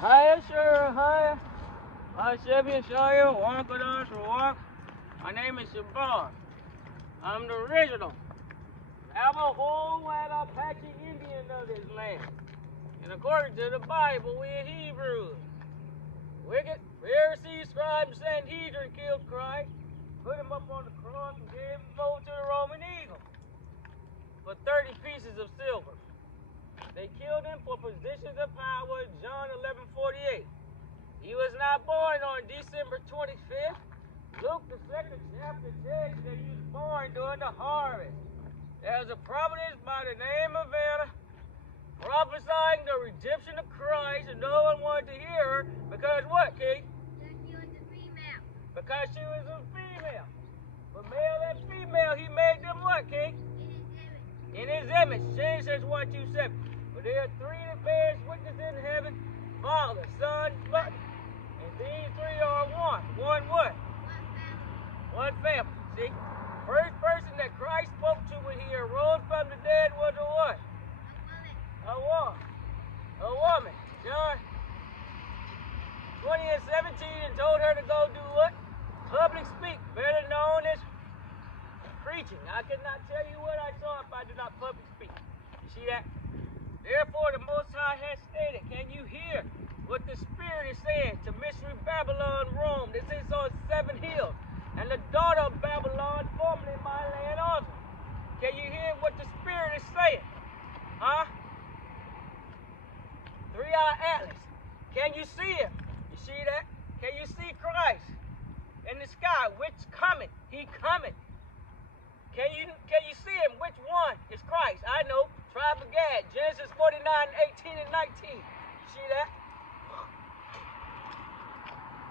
Hi, sir. Hi. Hi, Chevy Shire. Walk. My name is Shabar. I'm the original. I'm a whole white Apache Indian of this land. And according to the Bible, we're Hebrews. Wicked Pharisees, scribes, and Sanhedrin killed Christ, put him up on the cross, and gave him over to the Roman eagle for 30 pieces of silver. They killed him for positions of power, John 11:48. He was not born on December 25th. Luke, the 2nd chapter, tells you that he was born during the harvest. There's a prophetess by the name of Anna prophesying the redemption of Christ, and no one wanted to hear her because what, King? Because she was a female. Because she was a female. But male and female, he made them what, King? In his image. In his image. Genesis 1:27. But there are three that bears witness in heaven: Father, Son, Mother. And these three are one. One what? One family. See? First person that Christ spoke to when he arose from the dead was a what? A woman. John 20:17 and told her to go do what? Public speak, better known as preaching. I cannot tell you what I saw if I do not public speak. You see that? Therefore the Most High has stated, can you hear what the Spirit is saying to mystery Babylon, Rome? This is on 7 hills. And the daughter of Babylon, formerly my land also. Can you hear what the Spirit is saying? Huh? 3-eye Atlas. Can you see him? You see that? Can you see Christ in the sky? Which coming? He coming. Can you see him? Which one is Christ? I know. Tribe of Gad. Genesis 49:18 and 19. You see that?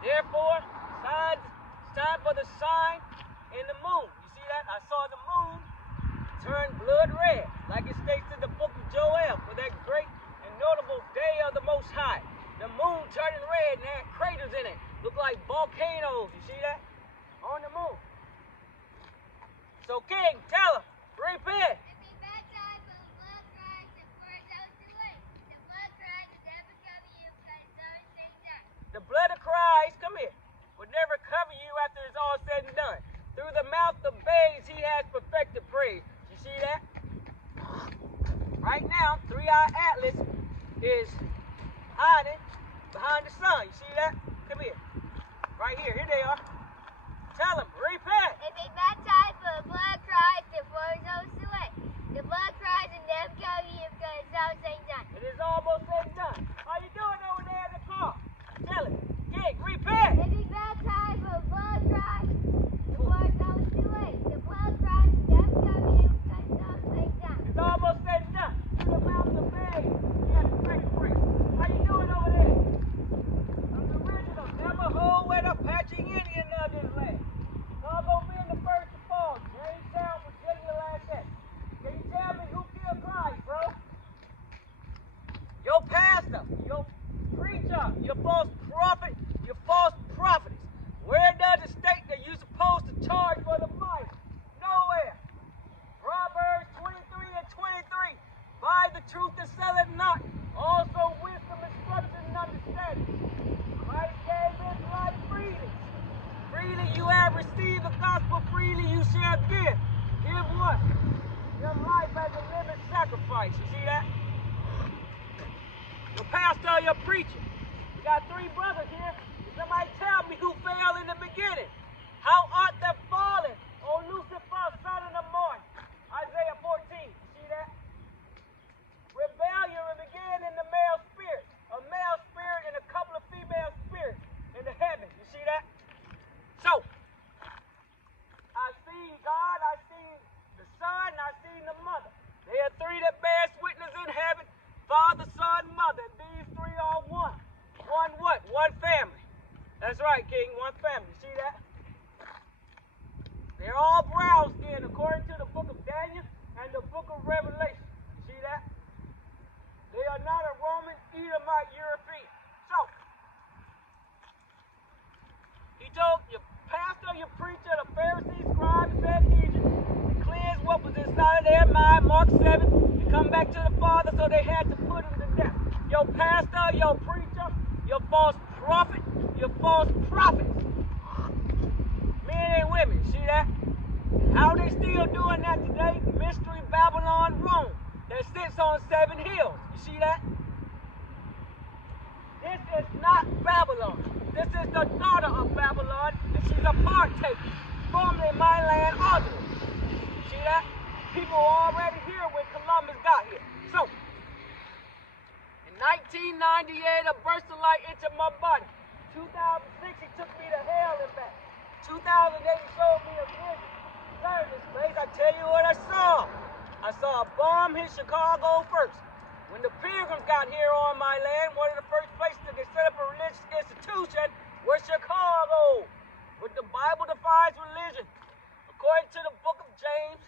Therefore, it's time for the sign in the moon. You see that? I saw the moon turn blood red, like it states in the book of Joel, for that great and notable day of the Most High. The moon turning red and had craters in it. Look like volcanoes. You see that? On the moon. So, King, tell him, repent. The blood of Christ, come here, will never cover you after it's all said and done. Through the mouth of babes, he has perfected praise. You see that? Right now, 3-eye Atlas is hiding behind the sun. You see that? Come here. Right here. Here they are. Tell them, repent. If they baptized for the blood of Christ, therefore it's always away. The blood of Christ and death cover you because it's all said and done. It is almost said and done. How you doing over there in the car? Tell him, King, repent. If they baptized for the blood of Christ, therefore it's always too late. The blood of Christ and death cover you because it's all said and done. It's almost said and done. Through the mouth of babes, he has perfected praise. How you doing over there? I'm the original Navajo and Apache Indian of this land. Chicago being the first to fall. Jamestown was getting the last day. Can you tell me who killed Christ, bro? Your pastor, your preacher, your false prophet, your false prophetess. Where does it state that you're supposed to charge for the Bible? Nowhere. Proverbs 23:23. Buy the truth and sell it not. Also wisdom, instruction, and understanding. Christ gave his life freely. Freely you have received the gospel, freely you shall give. Give what? Your life as a living sacrifice. You see that? Your pastor or your preacher. We got 3 brothers here. Somebody tell me who fell in the beginning. How art thou fallen, O Lucifer, son of the morning? Isaiah 14. You see that? Rebellion began in the male spirit. A male spirit and a couple of female spirits in the heavens. You see that? So, I seen God, I seen the Son, and I seen the Mother. There are 3 that bears witness in heaven: Father, Son, Mother. These 3 are one. One what? One family. That's right, King. One family. You see that? They're all brown skinned according to the book of Daniel and the book of Revelation. You see that? They are not a Roman, Edomite, European. So, he told your pastor, your preacher, the Pharisees, scribes, and Sanhedrin to cleanse what was inside of their mind, Mark 7, to come back to the Father, so they had to put him to death. Your pastor, your preacher, your false prophet, your false prophets. Men and women, see that? How they still doing that today? Mystery Babylon Rome that sits on 7 hills. You see that? This is not Babylon. This is the daughter of Babylon, and she's a partaker, formerly my land Audrey. You see that? People were already here when Columbus got here. So, in 1998, a burst of light into my body. 2006, he took me to hell and back. 2008, he showed me a vision. Learn this place. I tell you what I saw. I saw a bomb hit Chicago first. When the Pilgrims got here on my land, one of the first places that they set up a religious institution was Chicago. But the Bible defines religion. According to the book of James,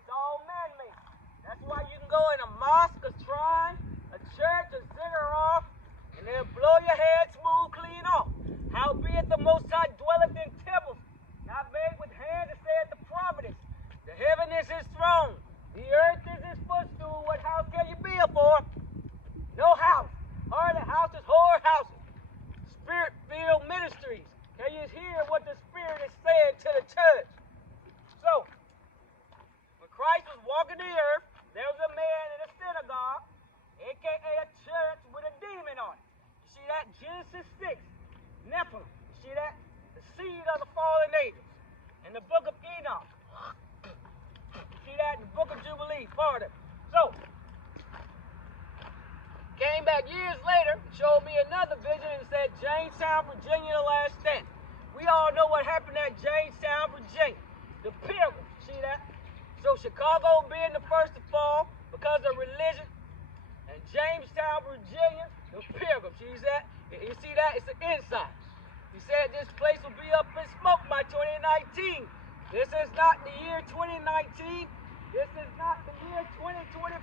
it's all man-made. That's why you can go in a mosque, a shrine, a church, a ziggurat, and they'll blow your head smooth clean off. Howbeit the Most High dwelleth in temples, not made with hands, saith the providence. The heaven is his throne. The earth is his footstool. What house can you build for? No house. Harlot houses, whore houses. Spirit-filled ministries. Can you hear what the Spirit is saying to the church? So, when Christ was walking the earth, there was a man in a synagogue, a.k.a. a church with a demon on it. You see that? Genesis 6. Nephilim. You see that? The seed of the fallen angels. In the book of Enoch. See that in the book of Jubilee, part of it. So, came back years later, showed me another vision and said, Jamestown, Virginia, the last stand. We all know what happened at Jamestown, Virginia. The Pilgrims, see that? So Chicago being the first to fall because of religion, and Jamestown, Virginia, the Pilgrims, see that? You see that? It's an insight. He said this place will be up in smoke by 2019. This is not the year 2019. This is not the year 2025.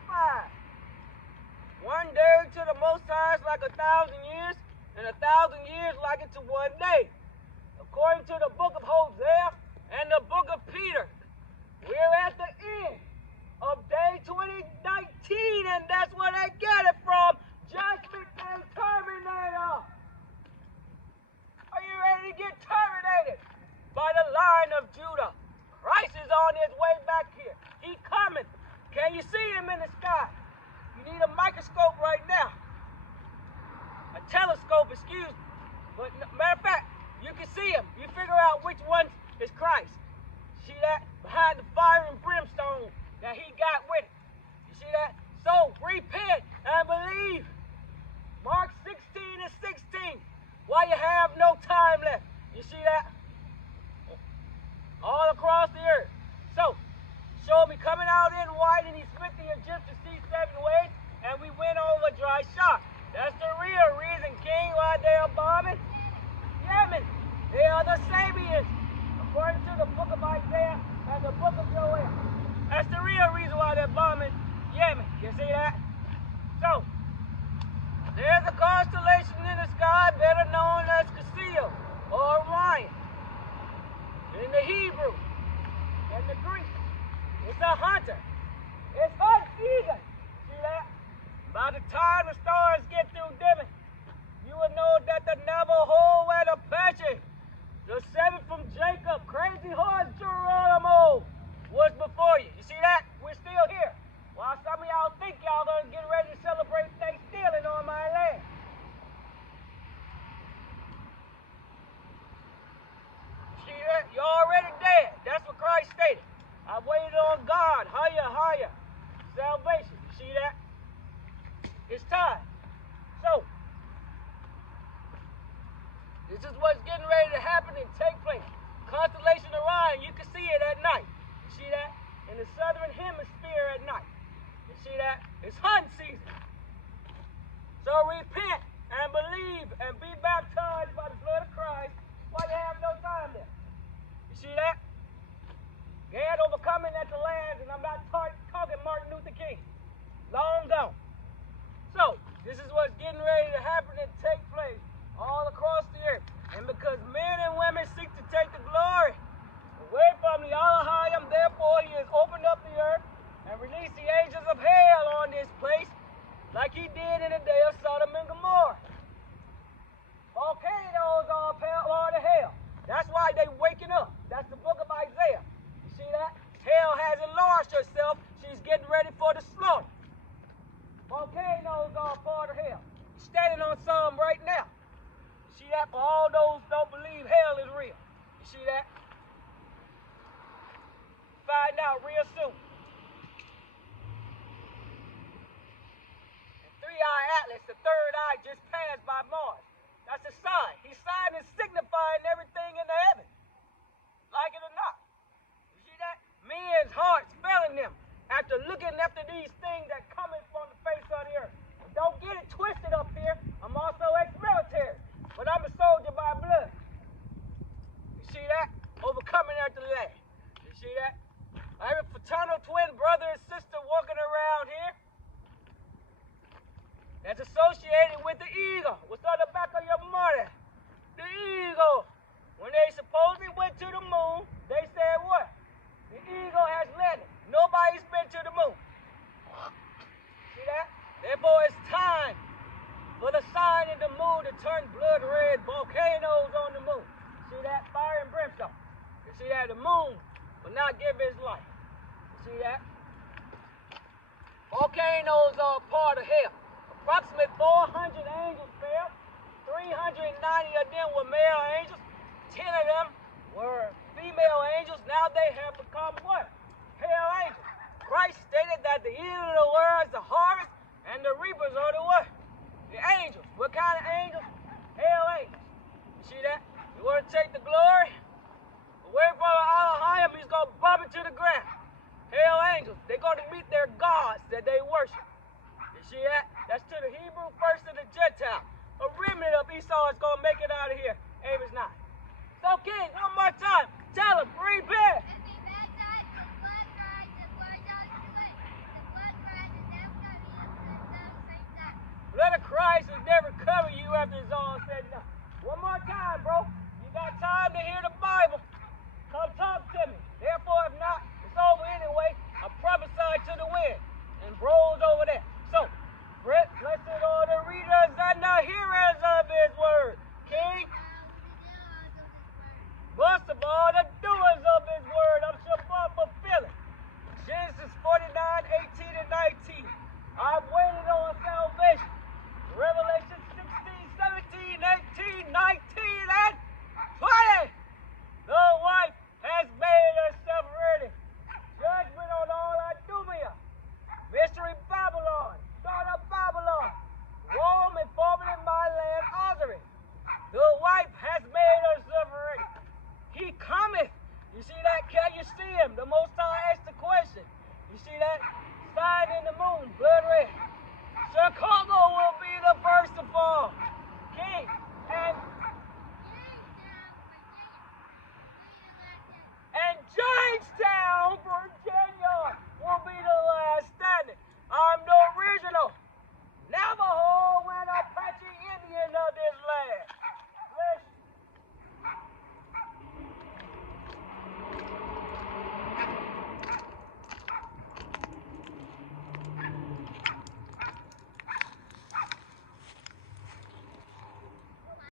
One day to the Most High is like 1,000 years, and 1,000 years like it to one day. According to the book of Hosea and the book of Peter, we're at the end of day 2019, and that's where they get it from. Judgment and Terminator. Are you ready to get terminated by the line of Judah? Christ is on his way back here. He coming. Can you see him in the sky? You need a microscope right now. A telescope, excuse me. But matter of fact, you can see him. You figure out which one is Christ. See that? Behind the fire and brimstone that he got with it. You see that? So repent and believe. Mark 16 and 16. While you have no time left. You see that? All across the earth. So, showed me coming out in white, and he split the Egyptian sea 7 ways, and we went over dry shop. That's the real reason, King, why they are bombing Yemen. They are the Sabians, according to the book of Isaiah and the book of Joel. That's the real reason why they're bombing Yemen. You see that? So, there's a constellation in the sky better known as Cassio or Orion. In the Hebrew and the Greek, it's a hunter. It's hunt season. See that? By the time the stars get through dimming, you will know that the Navajo and Apache, the 7 from Jacob, crazy horse Geronimo, was before you. You see that? We're still here. While some of y'all think y'all gonna get ready to celebrate Thanksgiving on my land. See that? You're already dead. That's what Christ stated. I waited on God. Higher. Salvation. You see that? It's time. So, this is what's getting ready to happen and take place. Constellation Orion, you can see it at night. You see that? In the southern hemisphere at night. You see that? It's hunting season. So repent and believe and be baptized by the blood of Christ while you have no time left. You see that? Gad overcoming at the lands, and I'm not talking Martin Luther King. Long gone. So, this is what's getting ready to happen and take place all across the earth. And because men and women seek to take the glory away from the Elohim, therefore he has opened up the earth and released the angels of hell on this place like he did in the day of Sodom and Gomorrah. standing on some right now. You see that? For all those who don't believe hell is real. You see that? Find out real soon. And 3-eye Atlas, the third eye, just passed by Mars. That's a sign. His sign is signifying everything in the heaven. Like it or not. You see that? Men's hearts failing them after looking after these things that coming from the face of the earth. And don't get it twisted up here. I'm also ex-military, but I'm a soldier by blood. You see that? Overcoming at the last. You see that? I have a fraternal twin brother and sister walking around here that's associated with the eagle. What's on the back of your mother? The eagle. When they supposedly went to the moon, they said what? The eagle has landed. Nobody's been to the moon. See that? Therefore, it's time for the sign of the moon to turn blood red, volcanoes on the moon. See that? Fire and brimstone. You see that? The moon will not give his life. You see that? Volcanoes are a part of hell. Approximately 400 angels fell. 390 of them were male angels. 10 of them were female angels. Now they have become what? Hell angels. Christ stated that the end of the world is the harvest, and the reapers are the what? The angels. What kind